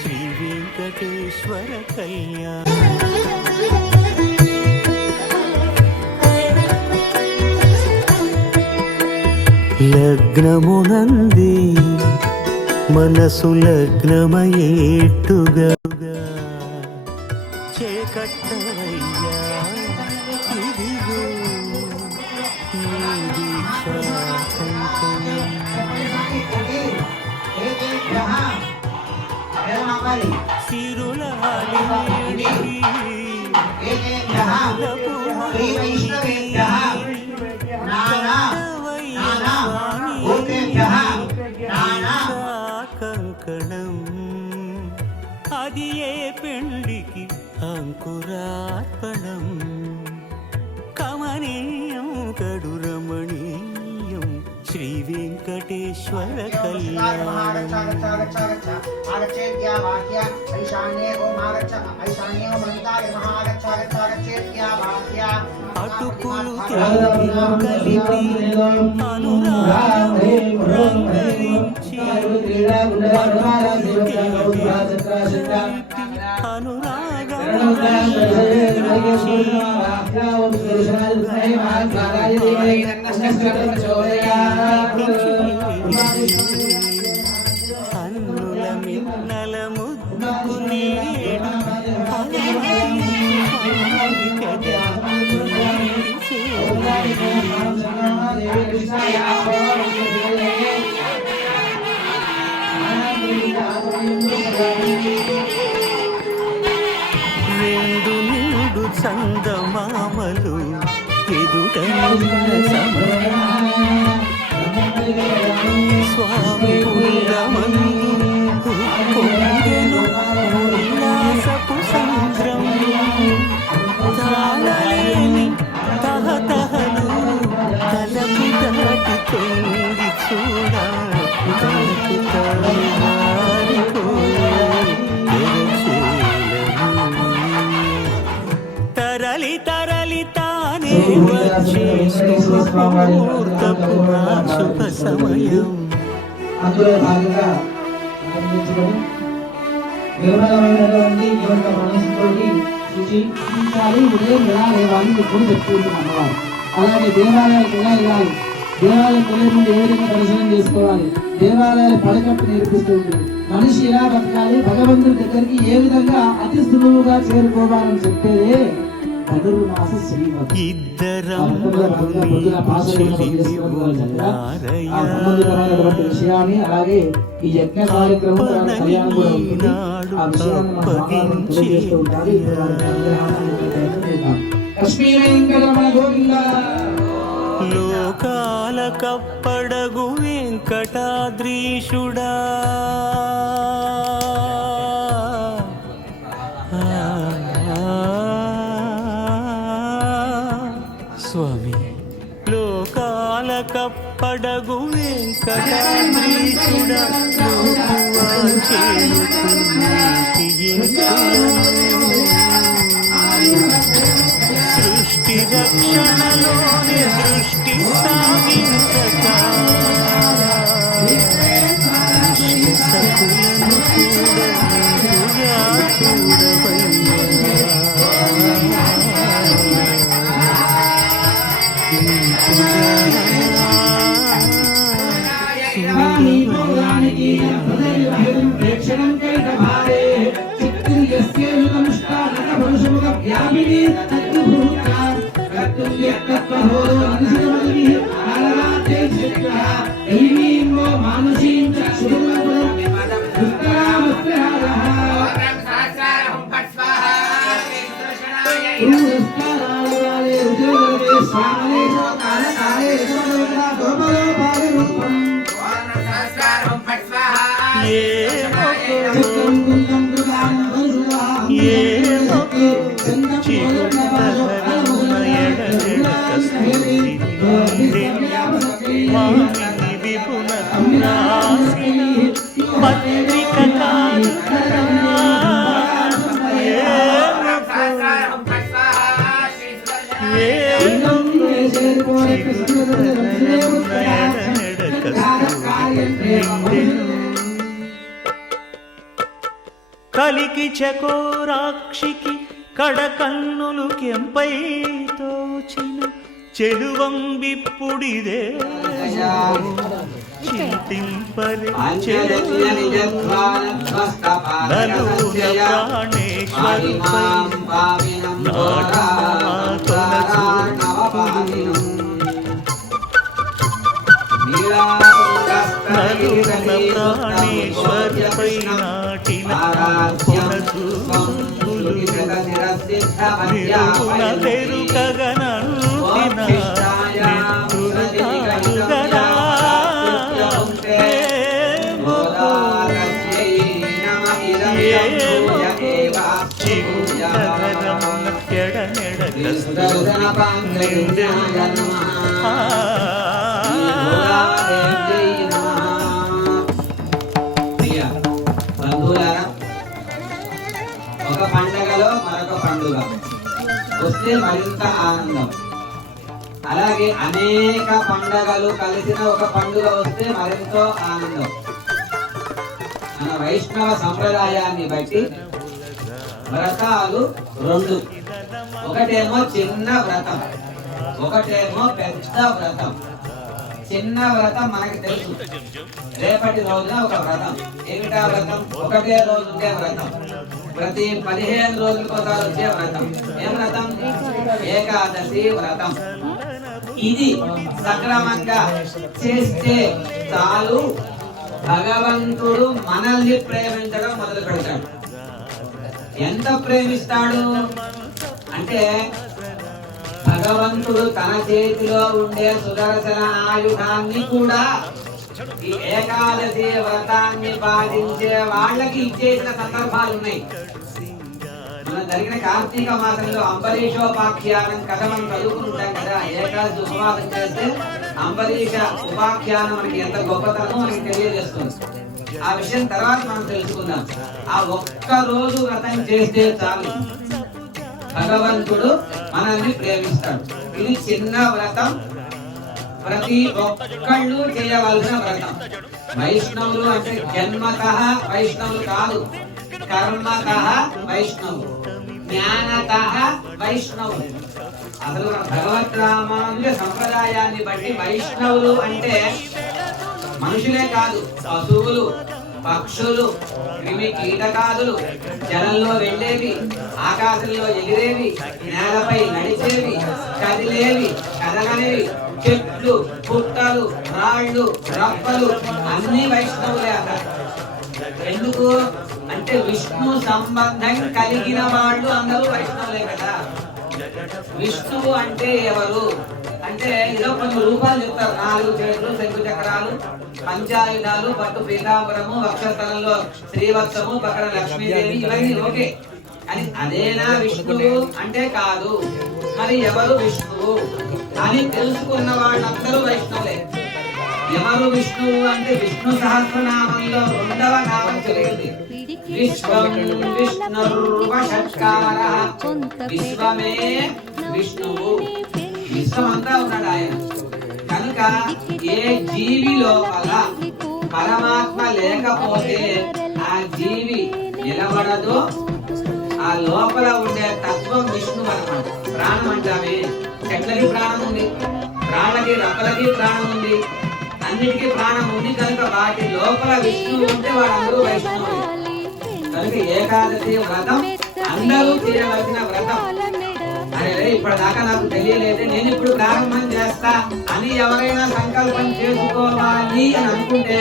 శ్రీ వెంకటేశ్వర కళ్యాణ లగ్నమునంది మనసు లగ్నమయేట్టుగా చేకట్టయ్యా ఇదిగో నీ దీక్షా కంకణం. సిరులాలి కంకణం అది ఏ పెండికి అంకురార్పణం. కమనీయం కడు రమణీయం శ్రీ వెంకటేశ్వర కళ్యాణం. అటుకులు కలిపి అనురాగరించి అన్నుల మిన్నల ముద్దుకు నేడు రెండు నిండు చందమామలు ఎదుట స్వామి పుంగమందు పొంగెను ఉల్లాసపు సంద్రం. తాళలేని తహతహలు తలపు దాటి తొంగి చూడ తరలి తరలి తానే వచ్చే ముహూర్తపు శుభ సమయం. అందులో భాగంగా నిర్మలమైనటువంటి ఈ యొక్క మనసుతోటి సూచించాలి. ఉదయం ఎలా లేవాలి ఎప్పుడు చెప్తుంది అమ్మవారు. అలాగే దేవాలయాలకు ఎలా వెళ్ళాలి, దేవాలయం వెళ్ళే ముందు ఏ విధంగా దర్శనం చేసుకోవాలి, దేవాలయాలు పడకట్టు నేర్పిస్తూ ఉంటుంది. మనిషి ఎలా బతకాలి, భగవంతుడి దగ్గరికి ఏ విధంగా అతి సులువుగా చేరుకోవాలని చెప్పేదే ధనుర్మాస శ్రీమతి. సంబంధితమైనటువంటి విషయాన్ని అలాగే ఈ యజ్ఞ కార్యక్రమం కళ్యాణం కూడా ఉంటుంది. ఆ విషయాన్ని మనం తెలియజేస్తూ ఉంటారు. లక్ష్మీ వెంకటరమణ గోవింద. లోకాల కప్పడగు వెంకటాద్రీషుడా స్వామి. లోకాల కప్పడగు వెంకటాద్రీషుడా లోకువా సృష్టి రక్షణలోని దృష్టి సాగించక సకులను కూడా చూడవయ్యా. ఏ కలికి చకోరాక్షికి కడకన్నులు కెంపై తోచిన చెలువం విప్పుడిదే చింతింపరి ప్రాణేశ్వర్పై నాటిన నిరుగున పెరుకగనంటిన ఒక పండగలో మరొక పండుగ వస్తే మరింత ఆనందం. అలాగే అనేక పండగలు కలిసిన ఒక పండుగ వస్తే మరింతో ఆనందం. మన వైష్ణవ సంప్రదాయాన్ని బట్టి వ్రతాలు రెండు. ఒకటేమో చిన్న వ్రతం, ఒకటేమో పెద్ద వ్రతం. చిన్న వ్రతం మనకి తెలుసు, రేపటి రోజున ఒక వ్రతం. ఏమిటా వ్రతం? ఒకటే రోజు ఉండే వ్రతం, ప్రతి 15 రోజులకోసారి వచ్చే వ్రతం. ఏ వ్రతం? ఏకాదశి వ్రతం. ఇది సక్రమంగా చేస్తే చాలు భగవంతుడు మనల్ని ప్రేమించడం మొదలు పెడతాడు. ఎంత ప్రేమిస్తాడు అంటే, భగవంతుడు తన చేతిలో ఉండే సుదర్శన ఆయుధాన్ని కూడా ఈ ఏకాదశి వ్రతాన్ని పాటించే వాళ్ళకి ఇచ్చేసిన సందర్భాలు ఉన్నాయి. మన జరిగిన కార్తీక మాసంలో అంబరీషోపాఖ్యానం కథ మనం చదువుకుంటాం కదా. ఏకాదశి ఉపవాసం చేస్తే అంబరీష ఉపాఖ్యానం మనకి ఎంత గొప్పతనమో మనకి తెలియజేస్తుంది. ఆ విషయం తర్వాత మనం తెలుసుకుందాం. ఆ ఒక్క రోజు వ్రతం చేస్తే చాలు భగవంతుడు మనల్ని ప్రేమిస్తాడు. ఇది చిన్న వ్రతం, ప్రతి ఒక్కళ్ళు చేయవలసిన వ్రతం. వైష్ణవులు అంటే జన్మతః వైష్ణవులు కాదు, కర్మతః వైష్ణవులు, జ్ఞానతః వైష్ణవులు. అసలు భగవద్ రామానుజ సంప్రదాయాన్ని బట్టి వైష్ణవులు అంటే మనుషులే కాదు, పశువులు, పక్షులు, క్రిమి కీటకాదులు, జలంలో వెళ్ళేవి, ఆకాశంలో ఎగిరేవి, నేలపై నడిచేవి, కదిలేవి, కదలనేవి, చెట్లు, పుట్టలు, రాళ్ళు, రప్పలు అన్ని వైష్ణవులే అన్నారు. ఎందుకు అంటే విష్ణు సంబంధం కలిగిన వాళ్ళు అందరూ వైష్ణవులే కదా. విష్ణువు అంటే ఎవరు అంటే ఏదో కొన్ని రూపాలు చెప్తారు. 4 చేతులు, శంకు చక్రాలు, పంచాయుధాలు, పట్టు పీతాంబరము, వక్షస్థలంలో శ్రీవత్సము, పక్కన లక్ష్మీదేవి, ఇవన్నీ ఓకే. అని అదేనా విష్ణువు అంటే కాదు. మరి ఎవరు విష్ణువు అని తెలుసుకున్న వాళ్ళందరూ వైష్ణవులే. ఎవరు విష్ణువు అంటే విష్ణు సహస్రనామంలో 2వ నామం తెలియంది. విశ్వం విష్ణుర్వషట్కారః, విశ్వమే విష్ణువు. విశ్వమంతా ఉన్నాడు ఆయన. కనుక ఏ జీవి లోపల పరమాత్మ లేకపోతే ఆ జీవి నిలబడదో, ఆ లోపల ఉండే తత్వం విష్ణువు అన్నమాట. ప్రాణం అంటామే, చెట్లకి ప్రాణం ఉంది, ప్రాణకి రప్పలకి ప్రాణం ఉంది, అన్నిటికీ ప్రాణం ఉంది. కనుక వాటి లోపల విష్ణువు ఉంటే వాళ్ళందరూ వైష్ణవులు. కనుక ఏకాదశి వ్రతం అందరూ చేయవలసిన వ్రతం. అరే ఇప్పటిదాకా నాకు తెలియలేదు, నేను ఇప్పుడు ప్రారంభం చేస్తా అని ఎవరైనా సంకల్పం చేసుకోవాలి అని అనుకుంటే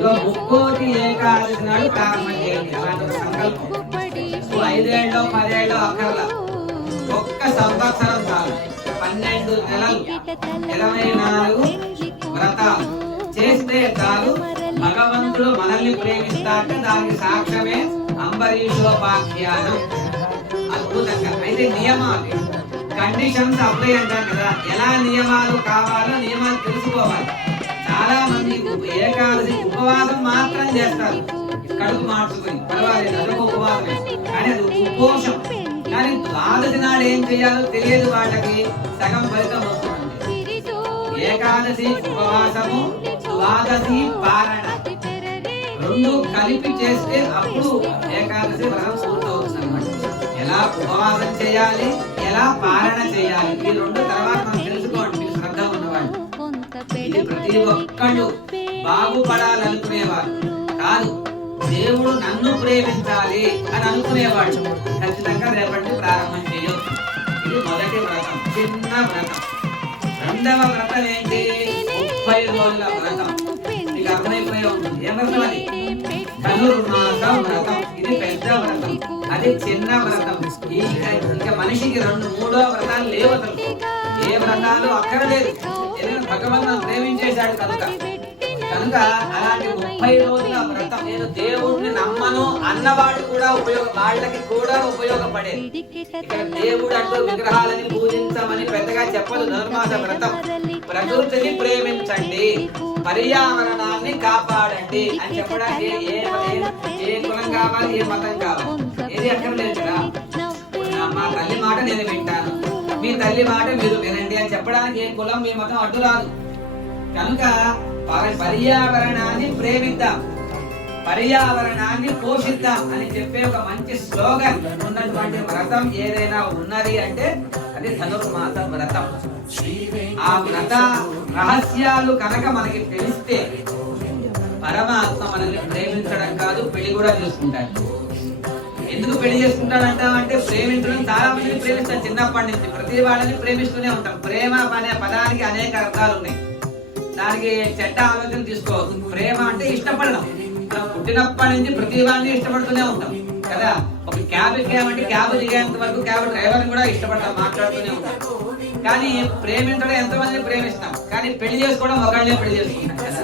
3 ఏకాదశి నాడు ప్రారంభం చేయండి. అలాంటి సంకల్పం 5 ఏళ్ళో 10 ఏళ్ళో అక్కర్లా, ఒక్క సంవత్సరం చాలు. 12 నెలలు 24 వ్రతాలు చేస్తే చాలు భగవంతుడు మనల్ని ప్రేమిస్తాడు. దానికి సాక్ష్యమే అంబరీషోపాఖ్యానం. అద్భుతంగా. అయితే నియమాలు, కండిషన్స్ అప్లై అంటారు కదా. ఎలా నియమాలు కావాలో నియమాలు తెలుసుకోవాలి. చాలా మంది ఏకాదశి ఉపవాసం మాత్రం చేస్తారు, కడుపు మార్చుకుని, పర్వాలేదు అదొక ఉపవాసమే, కానీ అది ఉపోషం. కానీ ద్వాదశి నాడు ఏం చేయాలో తెలియదు వాళ్ళకి, సగం ఫలితం వస్తుంది. ఏకాదశి ఉపవాసము, ద్వాదశి పారణ. రెండు కలిపి చేస్తే అప్పుడు ఏకాదశి వ్రతం పూర్తవుతుంది అన్నమాట. ఎలా ఉపవాసం చేయాలి, ఎలా పాలన చేయాలి, ఈ రెండు తర్వాత మనం తెలుసుకోండి. మీరు శ్రద్ధ ఉన్నవాళ్ళు ఇది ప్రతి ఒక్కళ్ళు బాగుపడాలనుకునేవారు కాదు, దేవుడు నన్ను ప్రేమించాలి అని అనుకునేవాడు ఖచ్చితంగా రేపటి ప్రారంభం చేయొచ్చు. ఇది మొదటి వ్రతం, చిన్న వ్రతం. రెండవ వ్రతం ఏంటి? 30 రోజుల వ్రతం. మీకు అర్థమైపోయే ఉంటుంది. ఏ వ్రతం అది? ధనుర్మాస వ్రతం. ఇది పెద్ద వ్రతం, అది చిన్న వ్రతం. ఇక మనిషికి మూడో వ్రతాలు లేవు అసలు. ఏ వ్రతాలు అక్కర్లేదు. ఎందుకంటే భగవంతుడు ప్రేమించేశాడు కనుక అలాంటి 30 రోజుల వ్రతం. నేను దేవుడిని నమ్మను అన్నవాడు కూడా వాళ్ళకి కూడా ఉపయోగపడేది. ఇక్కడ దేవుడు అంటూ విగ్రహాలని పూజించమని పెద్దగా చెప్పదు ధనుర్మాస వ్రతం. ప్రకృతిని ప్రేమించండి, పర్యావరణాన్ని కాపాడండి అని చెప్పడానికి ఏ కులం కావాలి, ఏ మతం కావాలి, ఏది అక్కర్లేదు కదా. మా తల్లి మాట నేను వింటాను, మీ తల్లి మాట మీరు వినండి అని చెప్పడానికి ఏ కులం, మీ మతం అడ్డు రాదు. కనుక పర్యావరణాన్ని ప్రేమిద్దాం, పర్యావరణాన్ని పోషిద్దాం అని చెప్పే ఒక మంచి స్లోగన్ ఉన్నటువంటి వ్రతం ఏదైనా ఉన్నది అంటే అది ధనుర్మాస వ్రతం. ఆ వ్రత రహస్యాలు కనుక మనకి తెలిస్తే పరమాత్మ మనల్ని ప్రేమించడం కాదు, పెళ్లి కూడా చేసుకుంటాడు. ఎందుకు పెళ్లి చేసుకుంటాడంటే ప్రేమించడం, చాలా మందిని ప్రేమిస్తాం చిన్నప్పటి నుంచి, ప్రతి వాళ్ళని ప్రేమిస్తూనే ఉంటాం. ప్రేమ అనే పదానికి అనేక అర్థాలు ఉన్నాయి, దానికి చెడ్డ ఆలోచన తీసుకోవద్దు. ప్రేమ అంటే ఇష్టపడడం. మనం పుట్టినప్పటి నుంచి ప్రతి వాడిని ఇష్టపడుతూనే ఉంటాం కదా. ఒక క్యాబ్ ఎక్కామంటే క్యాబ్ దిగేంత వరకు క్యాబ్ డ్రైవర్ని కూడా ఇష్టపడతాం, మాట్లాడుతూనే ఉంటాం. కానీ ప్రేమించడం ఎంతమందిని ప్రేమిస్తాం, కానీ పెళ్లి చేసుకోవడం ఒకళ్ళనే పెళ్లి చేసుకుంటాం కదా.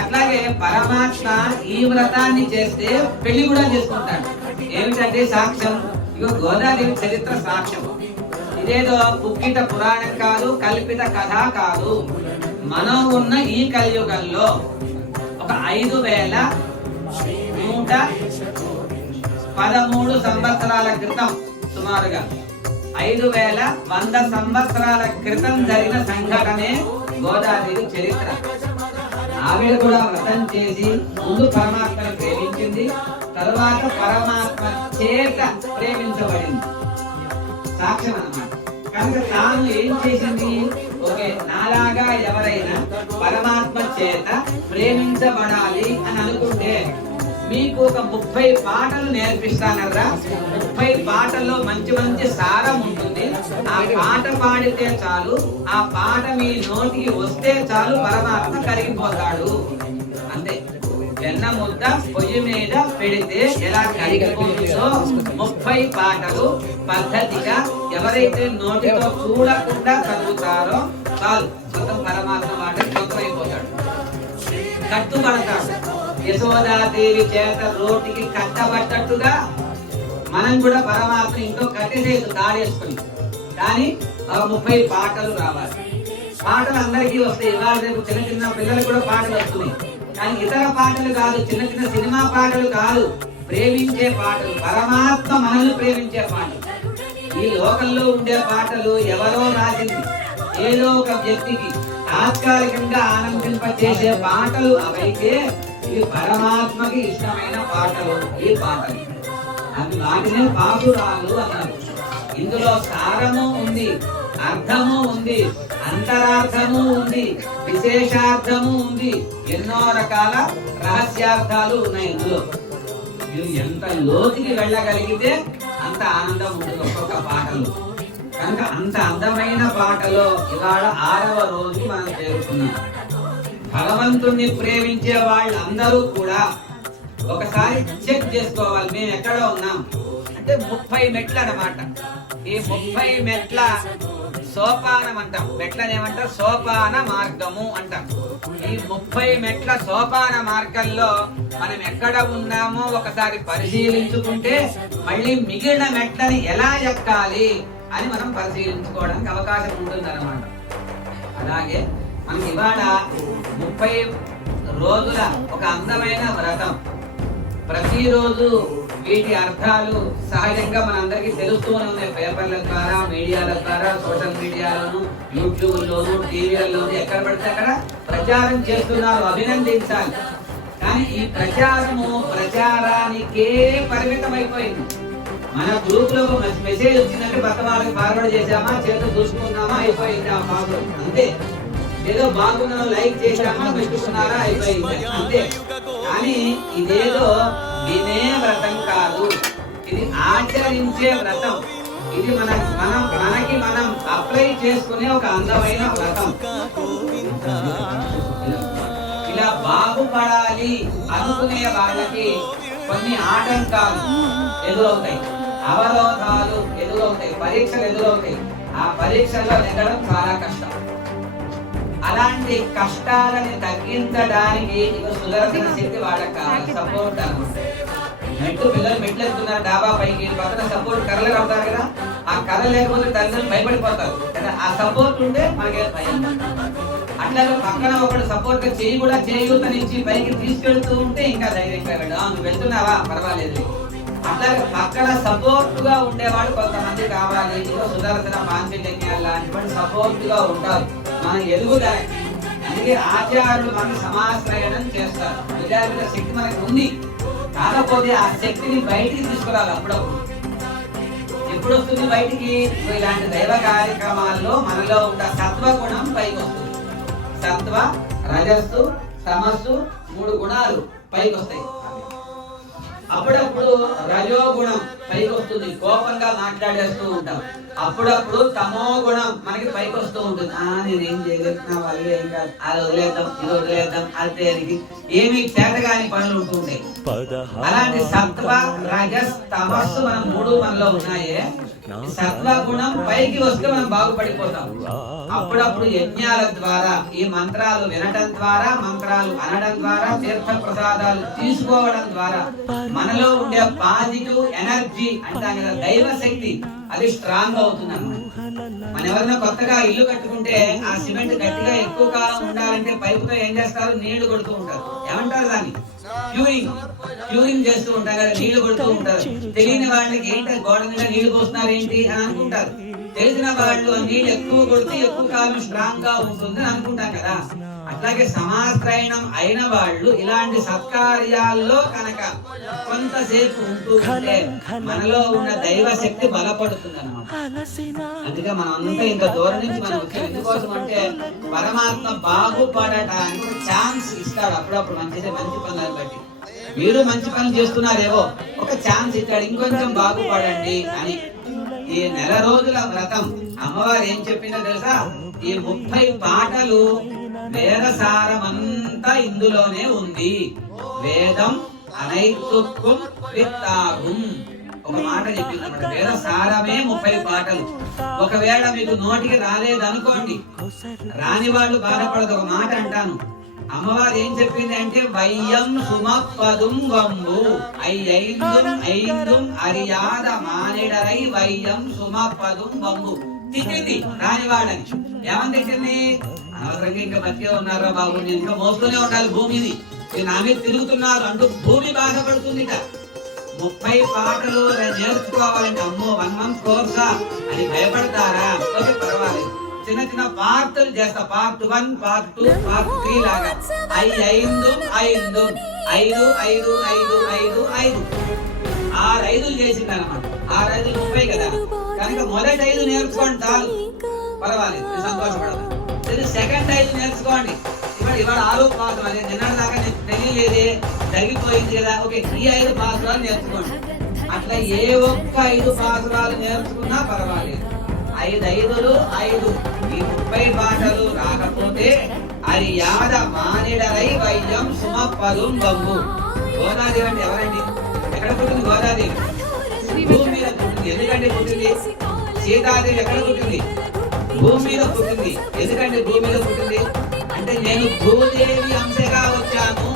అట్లాగే పరమాత్మ ఈ వ్రతాన్ని చేస్తే పెళ్లి కూడా చేసుకుంటాడు. ఏమిటంటే సాక్ష్యం, ఇగో గోదాదేవి చరిత్ర సాక్ష్యం. ఇదేదో పుక్కిట పురాణం కాదు, కల్పిత కథ కాదు. మనం ఉన్న ఈ కలియుగంలో ఒక 5113 సంవత్సరాల క్రితం, సుమారుగా 5100 సంవత్సరాల క్రితం జరిగిన సంఘటనే గోదాదేవి చరిత్ర. ఆవిడ కూడా వ్రతం చేసి ముందు పరమాత్మను ప్రేమించింది, తరువాత పరమాత్మ చేత ప్రేమించబడింది. సాక్ష్యం అన్నమాట. కనుక తాను ఏం చేసింది? ఓకే, నాలాగా ఎవరైనా పరమాత్మ చేత ప్రేమించబడాలి అని అనుకుంటే మీకు ఒక 30 పాటలు నేర్పిస్తానరా. 30 పాటల్లో మంచి మంచి సారం ఉంటుంది. ఆ పాట పాడితే చాలు, ఆ పాట మీ నోటికి వస్తే చాలు, పరమాత్మ కరిగిపోతాడు. అంతే. వెన్న ముద్ద పొయ్యి మీద పెడితే ఎలా కరిగిపోతుందో 30 పాటలు పద్ధతిగా ఎవరైతే నోటితో చూడకుండా చదువుతారో చాలు, మొత్తం పరమాత్మ మాట అయిపోతాడు, కట్టుబడతాడు. యశోదాదేవి చేత రోటికి కట్టబడ్డట్టుగా మనం కూడా పరమాత్మ ఇంట్లో కట్టేసేది తాడేసుకుని. కానీ 30 పాటలు రావాలి. పాటలు అందరికీ వస్తాయి. ఇవాళ రేపు చిన్న చిన్న పిల్లలకు కూడా పాటలు వస్తున్నాయి. కానీ ఇతర పాటలు కాదు, చిన్న చిన్న సినిమా పాటలు కాదు, ప్రేమించే పాటలు, పరమాత్మ మనల్ని ప్రేమించే పాటలు. ఈ లోకంలో ఉండే పాటలు ఎవరో రాసింది, ఏదో ఒక వ్యక్తికి తాత్కాలికంగా ఆనందింపచేసే పాటలు అవైతే ఇవి పరమాత్మకి ఇష్టమైన పాటలు. ఈ పాటలు అవి వాటినే పాసురాలు అన్నారు. ఇందులో సారము ఉంది, అర్థము ఉంది, అంతరార్థము ఉంది, విశేషార్థము ఉంది, ఎన్నో రకాల రహస్యార్థాలు ఉన్నాయి ఇందులో. మీరు ఎంత లోతుకి వెళ్ళగలిగితే అంత ఆనందం ఉంటుంది ఒక్కొక్క పాటలు. కనుక అంత అందమైన పాటలో ఇవాళ 6వ రోజు మనం చేరుకున్నాం. భగవంతుణ్ణి ప్రేమించే వాళ్ళందరూ కూడా ఒకసారి చెక్ చేసుకోవాలి, మేము ఎక్కడ ఉన్నాం అంటే 30 మెట్లు అన్నమాట. ఈ 30 మెట్ల సోపానం అంటాం. మెట్లని ఏమంటారు? సోపాన మార్గము అంటాం. ఈ 30 మెట్ల సోపాన మార్గంలో మనం ఎక్కడ ఉన్నామో ఒకసారి పరిశీలించుకుంటే మళ్ళీ మిగిలిన మెట్లని ఎలా ఎక్కాలి అని మనం పరిశీలించుకోవడానికి అవకాశం ఉంటుంది అన్నమాట. అలాగే మనకి ఇవాళ 30 రోజుల ఒక అందమైన వ్రతం. ప్రతిరోజు వీటి అర్థాలు సహజంగా మనందరికీ తెలుస్తూనే ఉన్నాయి. పేపర్ల ద్వారా, మీడియాల ద్వారా, సోషల్ మీడియాలోను, యూట్యూబ్లోను, టీవీలలోను ఎక్కడ పడితే అక్కడ ప్రచారం చేస్తున్నారు, అభినందించాలి. కానీ ఈ ప్రచారానికే పరిమితమైపోయింది. మన గ్రూప్ లో మెసేజ్ వచ్చిందంటే పక్క వాళ్ళకి ఫార్వర్డ్ చేసామా, చేతులు చూసుకున్నామా, అయిపోయింది ఆ ఫార్వర్డ్ అంతే. ఏదో బాగున్నా లైక్ చేసామా, పెట్టుకున్నారా, అయిపోయింది అంతే. కానీ ఇదేదో వినే వ్రతం కాదు, ఇది ఆచరించే వ్రతం. ఇది మనకి మనం అప్లై చేసుకునే ఒక అందమైన వ్రతం. ఇలా బాగుపడాలి అనుకునే వాళ్ళకి కొన్ని ఆటంకాలు ఎదురవుతాయి, అవరోధాలు ఎదురవుతాయి, పరీక్షలు ఎదురవుతాయి. ఆ పరీక్షల్లో నెగ్గడం చాలా కష్టం. అలాంటి కష్టాలని తగ్గించడానికి సుదర్శన శక్తి వాళ్ళకి కావాలి, సపోర్ట్ అన్నమాట. పిల్లలు మెట్లు ఎక్కుతున్నారు డాబా పైకి, పక్కన సపోర్ట్ కర్రలు అవుతారు కదా, ఆ కర్ర లేకపోతే తల్లిదండ్రులు భయపడిపోతారు కదా, ఆ సపోర్ట్ ఉంటే మనకే భయం. అట్లాగే పక్కన ఒకటి సపోర్ట్ చేయి కూడా చేయూతనిచ్చి పైకి తీసుకెళ్తూ ఉంటే ఇంకా ధైర్యంగా వెళ్ళాం, నువ్వు వెళ్తున్నావా పర్వాలేదు. అట్లాగే పక్కన సపోర్ట్ గా ఉండేవాడు కొంతమంది కావాలి. సుదర్శన పాంచజన్యాలు లాంటి సపోర్ట్ గా ఉంటారు మన ఎదుగుదల. అందుకే ఆచార్యులు మనకు సమాశ్రయణం చేస్తారు. విద్యార్థుల శక్తి మనకు ఉంది, కాకపోతే ఆ శక్తిని బయటికి తీసుకురాలి. అప్పుడప్పుడు ఎప్పుడు వస్తుంది బయటికి? ఇలాంటి దైవ కార్యక్రమాల్లో మనలో ఉన్న సత్వగుణం పైకి వస్తుంది. సత్వ, రజస్సు, తమస్సు 3 గుణాలు పైకి వస్తాయి. అప్పుడప్పుడు రజోగుణం పైకి వస్తుంది, కోపంగా మాట్లాడేస్తూ ఉంటాం. అప్పుడప్పుడు తమో గుణం మనకి పైకి వస్తూ ఉంటుంది. నేనేం చేయలేదు, నా వల్ల ఏం కాదు, అది వదిలేద్దాం, ఇది వదిలేద్దాం, అది ఏమి చేతగాని పనులు ఉంటూ ఉంటాయి. అలాంటి సత్వ, రజస్, తమస్సు మనం 3 మనలో ఉన్నాయే. సత్వ గుణం పైకి వస్తే మనం బాగుపడిపోతాం. అప్పుడప్పుడు యజ్ఞాల ద్వారా, ఈ మంత్రాలు వినడం ద్వారా, మంత్రాలు అనడం ద్వారా, తీర్థ ప్రసాదాలు తీసుకోవడం ద్వారా మనలో ఉండే పాజిటివ్ ఎనర్జీ అంటాం కదా, దైవ శక్తి, అది స్ట్రాంగ్ అవుతుంది అన్నమాట. మన ఎవరైనా కొత్తగా ఇల్లు కట్టుకుంటే ఆ సిమెంట్ గట్టిగా ఎక్కువ కాలం ఉండాలంటే పైపుతో ఏం చేస్తారు? నీళ్లు కొడుతూ ఉంటారు. ఏమంటారు దాన్ని? క్యూరింగ్ చేస్తూ ఉంటారు కదా, నీళ్లు కొడుతూ ఉంటారు. తెలియని వాళ్ళకి ఏంటి గోడ మీద నీళ్లు పోస్తున్నారు ఏంటి అని అనుకుంటారు. తెలిసిన వాళ్ళు నీళ్ళు ఎక్కువ కొడితే ఎక్కువ కాలం స్ట్రాంగ్ గా ఉంటుంది అనుకుంటాం కదా. అట్లాగే సమాశ్రయణం అయిన వాళ్ళు ఇలాంటి సత్కార్యాల్లో కనుక కొంతసేపు ఉంటూ ఉంటే మనలో ఉన్న దైవ శక్తి బలపడుతుంది అన్నమాట. అందుకే మనం అంతా ఇంత దూరం నుంచి మనం వచ్చాం ఎందుకోసం అంటే పరమాత్మ బాగుపడటానికి ఒక ఛాన్స్ ఇస్తాడు. అప్పుడప్పుడు మంచి పనులను బట్టి మీరు మంచి పనులు చేస్తున్నారేవో ఒక ఛాన్స్ ఇస్తాడు, ఇంకొంచెం బాగుపడండి అని. ఈ 1 రోజుల వ్రతం అమ్మవారు ఏం చెప్పిందో తెలుసా? ఈ 30 పాటలు వేదసారమంతా ఇందులోనే ఉంది. వేదం అనైతుక్కుం విత్తాగుం, ఒక మాట చెప్పింది. వేదసారమే 30 పాటలు. ఒకవేళ మీకు నోటికి రాలేదనుకోండి, రాని వాళ్ళు బాధపడదు. ఒక మాట అంటాను, అమ్మవారు ఏం చెప్పింది అంటే వయ్యం సుమపదుం వంబు ఐదుం అరియాద మానిడరై వయ్యం సుమపదుం వంబు తిట్టింది రానివాడని. ఏమని తిట్టింది? అనవసరంగా ఇంకా బతికే ఉన్నారా బాబు, నేను ఇంకా మోస్తూనే ఉండాలి భూమిని, నా మీద తిరుగుతున్నారు అంటూ భూమి బాధపడుతుందిట. 30 పాటలు నేర్చుకోవాలంటే అమ్మో 1 month కోర్సా అని భయపడతారా? ఓకే పర్వాలేదు, చిన్న చిన్న పార్టులు చేస్తా. పార్ట్ 1, పార్ట్ 2, పార్ట్ 3 లాగా. 5 6 5 చేసింది అనమాట. 6 5 30 కదా, కనుక మొదటి 5 నేర్చుకోండి చాలు, పర్వాలేదు, సంతోషపడాలి. సెకండ్ 5 నేర్చుకోండి. ఇవాళ 6 పాసులు, అదే నిన్న దాకా తెలియలేదే, జరిగిపోయింది కదా, ఓకే ఈ 5 పాసురాలు నేర్చుకోండి. అట్లా ఏ ఒక్క 5 పాసురాలు నేర్చుకున్నా పర్వాలేదు. 5 5 5 ఈ 30 పాటలు రాకపోతే అది యాద మానిడరై వైద్యం సుమపదుం బంబు. గోదాదేవి అంటే ఎవరండి? ఎక్కడ పుట్టింది గోదాదేవి? భూమి మీద పుట్టింది. ఎందుకంటే పుట్టింది? సీతాదేవి ఎక్కడ పుట్టింది? భూమి మీద పుట్టింది. ఎందుకంటే భూమి మీద పుట్టింది అంటే నేను భూదేవి అంశగా వచ్చాను,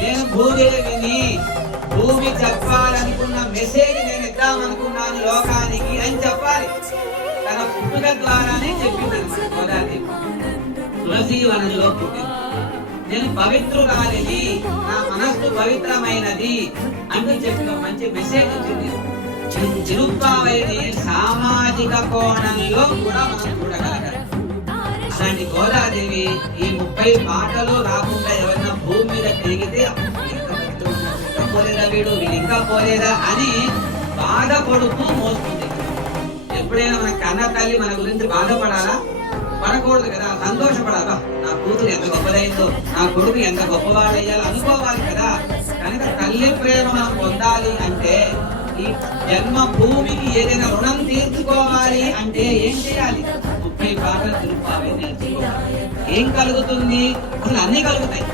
నేను భూదేవిని, భూమి చెప్పాలనుకున్న మెసేజ్ నేను ఇద్దామనుకున్నాను లోకానికి అని చెప్పాలి. తన పుట్టుక ద్వారానే చెప్పింది గోదాదేవి. తులసి వనంలో పుట్టింది. నేను పవిత్రురాలిని, నా మనస్సు పవిత్రమైనది అంటూ చెప్పిన మంచి మెసేజ్ వచ్చింది. తిరుప్పావైని సామాజిక కోణంలో కూడా మనం చూడగలగాలి. అలాంటి గోదాదేవి ఈ 30 మాటలు రాకుండా ఎవరైనా భూమి మీద తిరిగితే ఇంకా పోలేదా వీడు ఇంకా పోలేదా అని బాధపడుతూ మోస్తుంది. ఎప్పుడైనా మన కన్న తల్లి మన గురించి బాధపడాలా? పడకూడదు కదా, సంతోషపడాలా. నా కూతురు ఎంత గొప్పదైందో, నా కొడుకు ఎంత గొప్పవాడయ్యాలో అనుకోవాలి కదా. కనుక తల్లి ప్రేమ మనం పొందాలి అంటే ఈ జన్మ భూమికి ఏదైనా రుణం తీర్చుకోవాలి అంటే ఏం చేయాలి? 30 పాటలు తిరుపాలి నేర్చుకోవాలి. ఏం కలుగుతుంది? అసలు అన్ని కలుగుతాయి.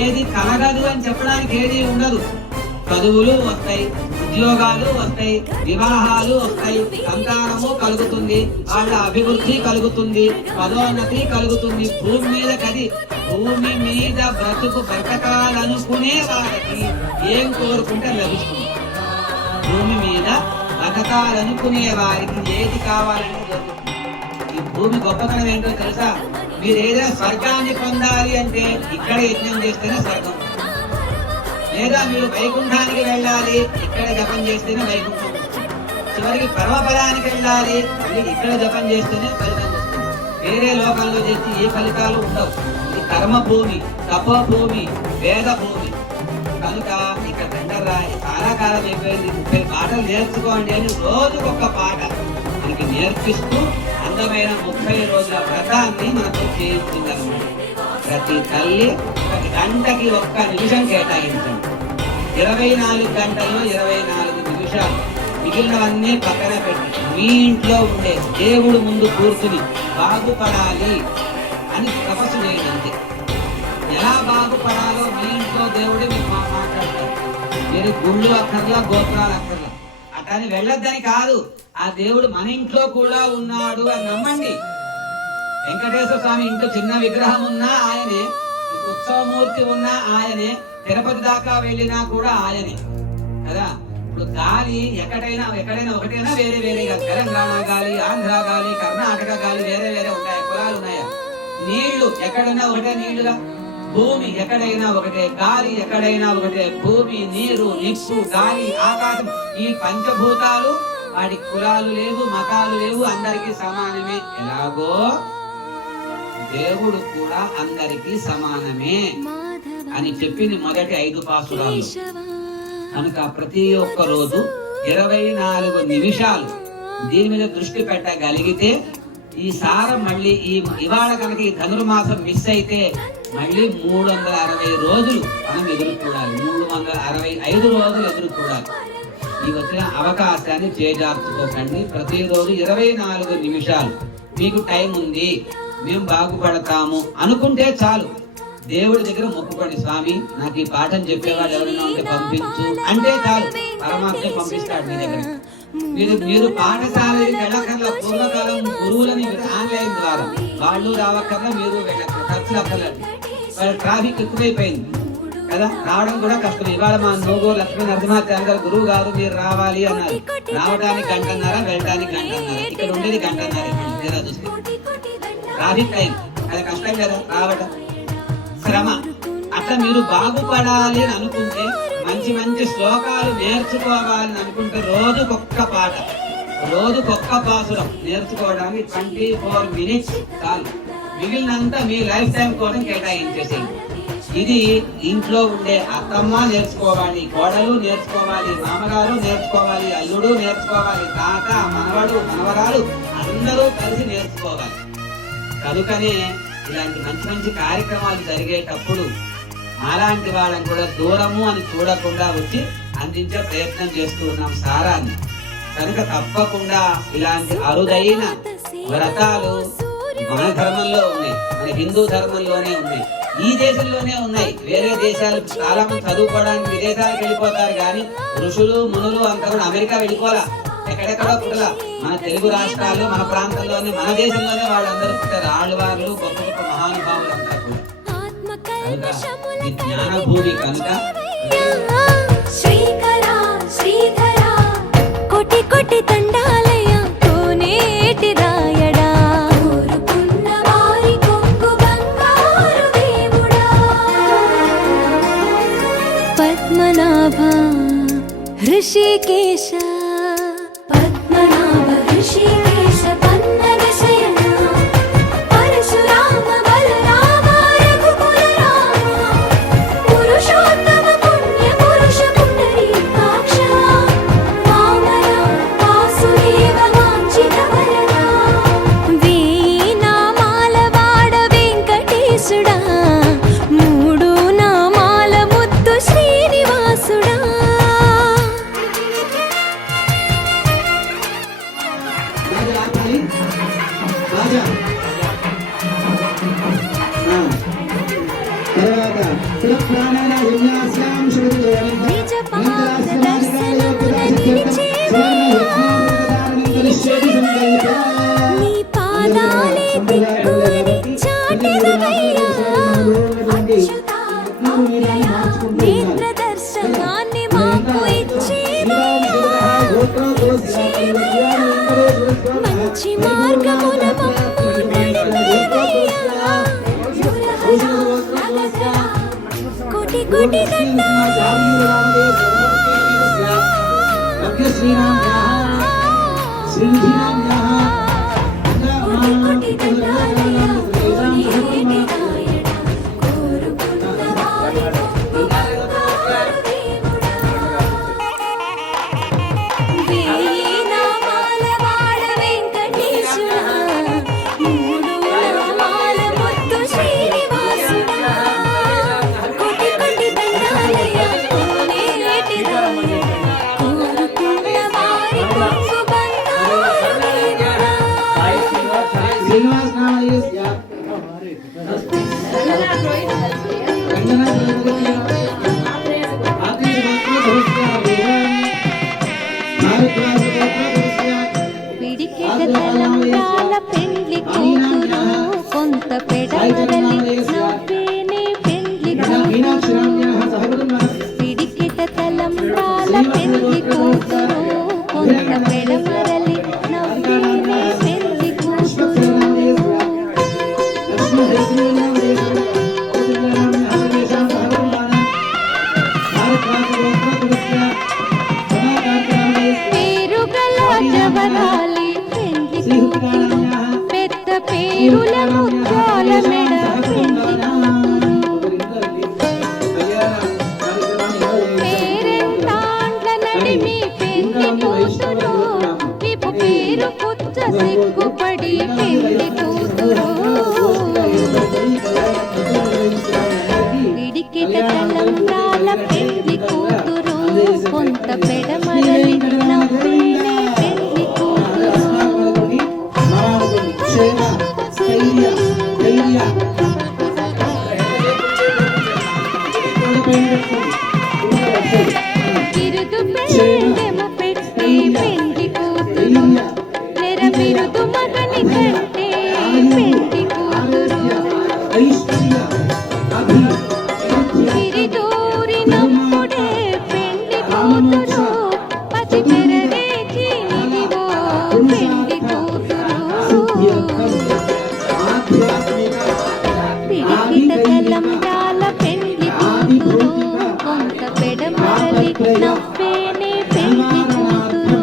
ఏది కలగదు అని చెప్పడానికి ఏది ఉండదు. చదువులు వస్తాయి, ఉద్యోగాలు వస్తాయి, వివాహాలు వస్తాయి, సంతానము కలుగుతుంది, వాళ్ళ అభివృద్ధి కలుగుతుంది, పదోన్నతి కలుగుతుంది. భూమి మీద బ్రతకాలనుకునే వారికి ఏం కోరుకుంటే లభిస్తుంది. భూమి మీద బ్రతకాలనుకునే వారికి ఏది కావాలని దొరుకుతుంది. ఈ భూమి గొప్పతనం ఏంటో తెలుసా? మీరు ఏదైనా స్వర్గాన్ని పొందాలి అంటే ఇక్కడ యజ్ఞం చేస్తేనే స్వర్గం, లేదా మీరు వైకుంఠానికి వెళ్ళాలి ఇక్కడ జపం చేస్తేనే వైకుంఠం, చివరికి పరమపదానికి వెళ్ళాలి ఇక్కడ జపం చేస్తేనే ఫలితం వస్తుంది. వేరే లోకంలో చేస్తే ఏ ఫలితాలు ఉండవు. ఇది కర్మ భూమి, తపో భూమి, వేద భూమి. కనుక ఇక్కడ దండరాయి చాలా కాలం అయిపోయింది. 30 పాటలు నేర్చుకోండి అని రోజుకొక పాట మనకి నేర్పిస్తూ అందమైన 30 రోజుల వ్రతాన్ని మనతో చేయించిందన్నమాట. ప్రతి తల్లి 1 గంటకి 1 నిమిషం కేటాయించండి. 24 గంటల్లో 24 నిమిషాలు. మిగిలినవన్నీ పక్కన పెట్టి మీ ఇంట్లో ఉండే దేవుడు ముందు కూర్చుని బాగుపడాలి అని తపస్సు చేయండి. ఎలా బాగుపడాలో మీ ఇంట్లో దేవుడే మీకు మాట్లాడతారు. మీరు గుళ్ళు అక్కర్లా, గోత్రాలు అక్కర్లా, అటని వెళ్ళొద్దని కాదు. ఆ దేవుడు మన ఇంట్లో కూడా ఉన్నాడు అని నమ్మండి. వెంకటేశ్వర స్వామి ఇంట్లో చిన్న విగ్రహం ఉన్నా ఆయనే, ఉత్సవమూర్తి ఉన్నా ఆయనే, తిరుపతి దాకా వెళ్ళినా కూడా ఆయనే కదా. ఇప్పుడు గాలి ఎక్కడైనా ఒకటైనా వేరే వేరేగా, తెలంగాణ గాలి, ఆంధ్ర గాలి, కర్ణాటక గాలి వేరే వేరే ఉంటాయి, కులాలు ఉన్నాయా? నీళ్లు ఎక్కడైనా ఒకటే నీళ్లుగా, భూమి ఎక్కడైనా ఒకటే, గాలి ఎక్కడైనా ఒకటే. భూమి, నీరు, నిప్పు, గాలి, ఆకాశం, ఈ పంచభూతాలు వాటి కులాలు లేవు, మతాలు లేవు, అందరికీ సమానమే. ఎలాగో దేవుడు కూడా అందరికీ సమానమే అని చెప్పింది మొదటి 5 పాసురాలు. కనుక ప్రతి ఒక్క రోజు 24 నిమిషాలు దీని మీద దృష్టి పెట్టగలిగితే ఈ సారం మళ్ళీ ఇవాళ కనుక ఈ ధనుర్మాసం మిస్ అయితే మళ్ళీ 360 రోజులు మనం ఎదురు చూడాలి. 365 రోజులు ఎదురు చూడాలి. ఈ వచ్చిన అవకాశాన్ని చేజార్చుకోకండి. ప్రతిరోజు 24 నిమిషాలు మీకు టైం ఉంది, మేము బాగుపడతాము అనుకుంటే చాలు. దేవుడి దగ్గర మొక్కుకోండి, స్వామి నాకు ఈ పాఠం చెప్పేవాడు ఎవరైనా ఉంటే పంపించు అంటే చాలు. పరమాత్మ పంపిస్తాడు మీ దగ్గర. మీరు పాఠశాలకి వెళ్ళక్కర్లా. పూర్వకాలం గురువులని ఆన్లైన్ ద్వారా వాళ్ళు రావక్కర్లా, మీరు వెళ్ళక్కర్లా, ఖర్చులు అక్కర్లేదు. ట్రాఫిక్ ఎక్కువైపోయింది కదా, రావడం కూడా కష్టం. ఇవాళ మా నోగో లక్ష్మీ నరసింహాచార్య గారు గురువు గారు మీరు రావాలి అన్నారు. రావడానికి 1 గంటన్నర, వెళ్ళడానికి 1 గంటన్నర. ఇక్కడ ఉండేది 1 గంటన్నర. చూస్తే ట్రాఫిక్ టైం అది కష్టం కదా, రావడం శ్రమ. అట్లా మీరు బాగుపడాలి అని అనుకుంటే, మంచి మంచి శ్లోకాలు నేర్చుకోవాలని అనుకుంటే రోజుకొక్క పాట, రోజుకొక్క పాసురం నేర్చుకోవడానికి 24 మినిట్స్ చాలు. మిగిలినంతా మీ లైఫ్ టైం కోసం కేటాయించేసేయండి. ఇది ఇంట్లో ఉండే అత్తమ్మ నేర్చుకోవాలి, కోడలు నేర్చుకోవాలి, మామగారు నేర్చుకోవాలి, అల్లుడు నేర్చుకోవాలి, తాత, మనవడు, మనవరాలు అందరూ కలిసి నేర్చుకోవాలి. కనుకనే ఇలాంటి మంచి మంచి కార్యక్రమాలు జరిగేటప్పుడు అలాంటి వాళ్ళని కూడా దూరము అని చూడకుండా వచ్చి అందించే ప్రయత్నం చేస్తూ ఉన్నాం సారాన్ని. కనుక తప్పకుండా ఇలాంటి అరుదైన వ్రతాలు మన ధర్మంలో ఉన్నాయి, మన హిందూ ధర్మంలోనే ఉన్నాయి, ఈ దేశంలోనే ఉన్నాయి. వేరే దేశాలు చాలా మంది చదువుకోవడానికి విదేశాలకు వెళ్ళిపోతారు, కానీ ఋషులు మునులు అంతా కూడా అమెరికా వెళ్ళిపోలా, ఎక్కడెక్కడో పుట్టలా. మన తెలుగు రాష్ట్రాలు, మన ప్రాంతంలోనే, మన దేశంలోనే వాళ్ళందరూ పుట్టారు. ఆళ్వార్లు, గొప్ప గొప్ప మహానుభావులు అంతా కూడా. జ్ఞానభూమి కనుక శ్రీకరా శ్రీధరా కోటి కోటి దండాలయ కోనేటి రాయడా కోరుకున్న వారి కొంగు బంగారు దేవుడా పద్మనాభ హృషికేశ పద్మనాభ హృషికేశ పన్నగ శయన పరశు ఏంటి రాజా తర్వాత ప్రాణాల విన్యాస్యాం నిజ పాద దర్శనమున నీ పాదాలే దిక్కుని చాటెదవయ్యా అచ్యుతా మౌర్యా నేత్ర దర్శనాన్ని మాకు ఇచ్చేవయ్యా మంచి మార్గమున మమ్ము నడిపేవయ్యా మురహరా నగరా కోటి కోటి కోటి దండాలయ కోనేటి రాయడ కోరుకున్న వారి కొంగు బంగారు దేవుడా వేయి నామాల వాడ వెంకటేశుడా మూడు నామాల ముద్దు శ్రీనివాసుడా కోటి కోటి దండాలయ కోనేటి రాయడ కోరుకున్న వారి కొంగు బంగారు దేవుడా శ్రీనివాస్ నామయస్య పిడికెట తలంబ్రాల పెండ్లి కూతురు కొంత పెడమరలి నవ్వేనే పెండ్లి కూతురు పిడికెట తలంబ్రాల పెండ్లి కూతురు కొంత పెడమరలి నవ్వేనే పెండ్లి కూతురు పేరుగల జవరాలి పెండ్లి కూతురు పెద్ద పేరుల ముత్యాల మెడ పెండ్లి కూతురు పేరెంటాండ్ల నడిమి పెండ్లి కూతురు విపు పేరు పుచ్చ సిగ్గుపడి పెండ్లి కూతురు పిడికిట తలంబ్రాల పెండ్లి కూతురు కొంత పెడమరలి నవ్వేనే పెండ్లి కూతురు బిరుదు పెళ్ళెమ పెట్టే పెండ్లి కూతురు నెర బిరుదు మగని కంటే పెండ్లి కూతురు గిరిదూరినప్పుడే పెండ్లి కూతురు పసి పెరరేచి నిలివో పెండ్లి కూతురు పిడికిట తలంబ్రాల పెండ్లి కూతురు కొంత పెడమరలి నవ్వేనే పెండ్లి కూతురు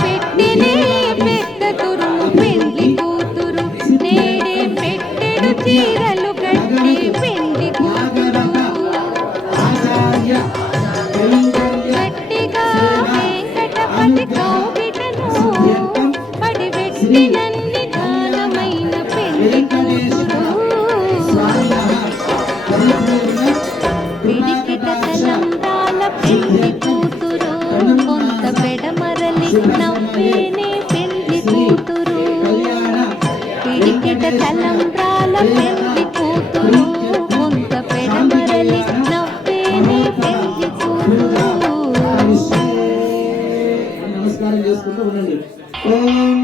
పెట్టెనే పెద్ద తురుము పెండ్లి కూతురు నేడే పెట్టెడు చీరలు కట్టి పెండ్లి కూతురు గట్టిగా వెంకటపతి కౌగిటను పడిపెట్టినన్ని దానమైన పెండ్లి కూతురు పిడికిట తలంబ్రాల పెండ్లి కూతురు కొంత పెడమరలి నవ్వేనే పెండ్లి కూతురు పిడికిట తలంబ్రాల పెండ్లి కూతురు కొంత పెడమరలి నవ్వేనే పెండ్లి కూతురు నమస్కారం చేసుకుంటూ ఉండండి. ఓం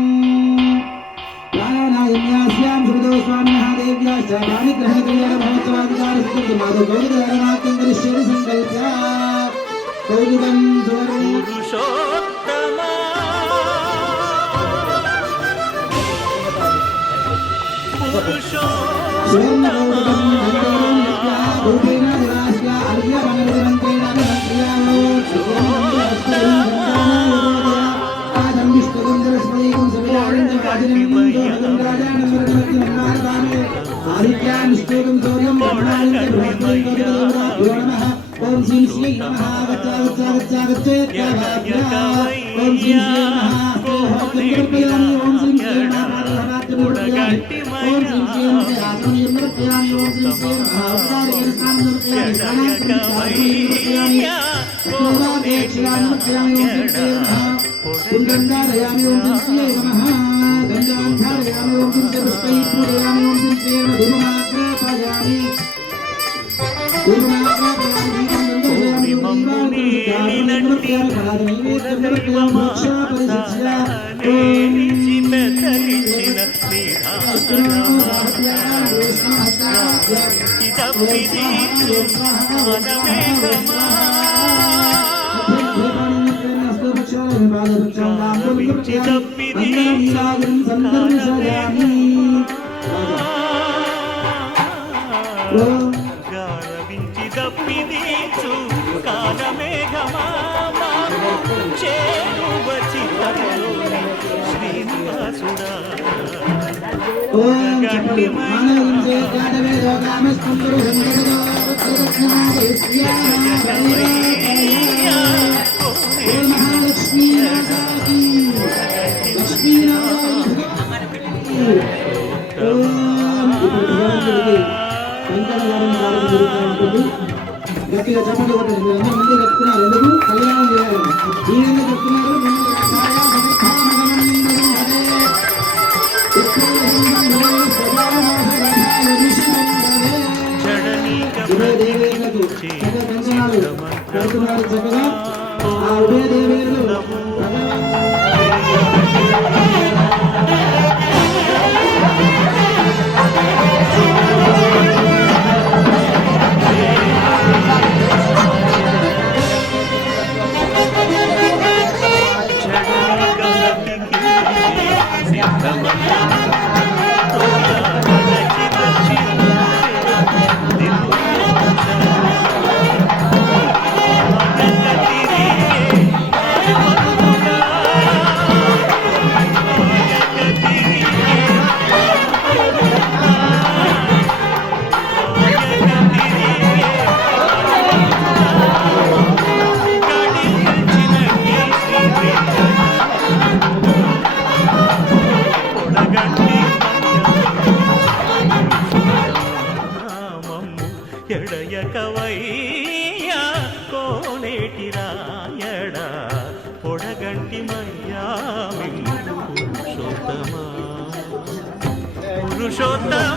ప్రాణాయామ్యాస్యాం సుఖదో స్వామ్యః దేవ్యాశ్చ వాణి గ్రహ కళ్యాణ మహోత్సవాధికారస్తు మాధవ గౌరవాక్యం దృశ్యేణ సంకల్ప్య కౌగితం సువర్ణ పురుషోత్తమా ఓం గట్టిగా చెప్పండి కొట్టండి. మీరు అందరూ మంది చెప్తున్నారు ఎందుకు కళ్యాణం చేయాలి ఈయన చెప్తున్నారు. ఉభయ దేవేరులకు చక్కగా పెంచనాలు కడుతున్నారు. చక్కగా ఆ ఉభయ దేవేరులు ఎడయకవయ్యా కోనేటి రాయడా పొడగంటి మయ్యా పురుషోత్తమా పురుషోత్తమ